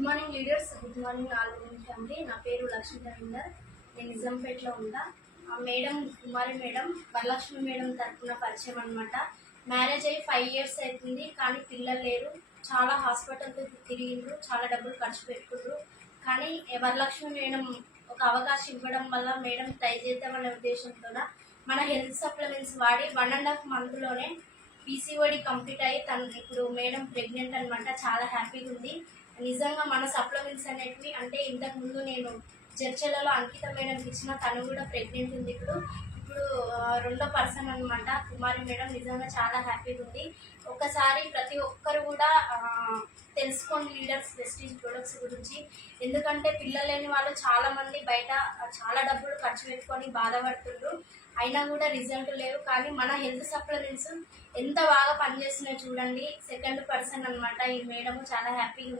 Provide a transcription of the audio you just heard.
Good morning leaders, good morning all family. నా పేరు లక్ష్మీ రవీందర్. నేను నిజాంపేటలో ఉంటా. ఆ మేడం కుమారి మేడం వరలక్ష్మి మేడం తరఫున పరిచయం అనమాట. మ్యారేజ్ అయ్యి 5 years అవుతుంది, కానీ పిల్లలు లేరు. చాలా హాస్పిటల్కి తిరిగిండ్రు, చాలా డబ్బులు ఖర్చు పెట్టుకుండ్రు. కానీ వరలక్ష్మి మేడం ఒక అవకాశం ఇవ్వడం వల్ల మేడం ట్రై చేద్దామనే ఉద్దేశంతో మన హెల్త్ సప్లిమెంట్స్ వాడి 1.5 monthలోనే పీసీఓడి కంప్లీట్ అయ్యి తను ఇప్పుడు మేడం ప్రెగ్నెంట్ అనమాట. చాలా హ్యాపీగా ఉంది. నిజంగా మన సప్లిమెంట్స్ అనేటివి అంటే ఇంతకుముందు నేను చర్చలలో అంకిత మేడంకి ఇచ్చిన, తను కూడా ప్రెగ్నెంట్ ఉంది. ఇప్పుడు రెండో పర్సన్ అనమాట కుమారి మేడం. నిజంగా చాలా హ్యాపీగా ఉంది. ఒకసారి ప్రతి ఒక్కరు కూడా తెలుసుకోండి లీడర్స్ ప్రెస్టీజ్ ప్రొడక్ట్స్ గురించి. ఎందుకంటే పిల్లలు లేని వాళ్ళు చాలామంది బయట చాలా డబ్బులు ఖర్చు పెట్టుకొని బాధపడుతుండ్రు, అయినా కూడా రిజల్ట్ లేవు. కానీ మన హెల్త్ సప్లిమెంట్స్ ఎంత బాగా పనిచేస్తున్నాయో చూడండి. సెకండ్ పర్సన్ అనమాట ఈ మేడం. చాలా హ్యాపీగా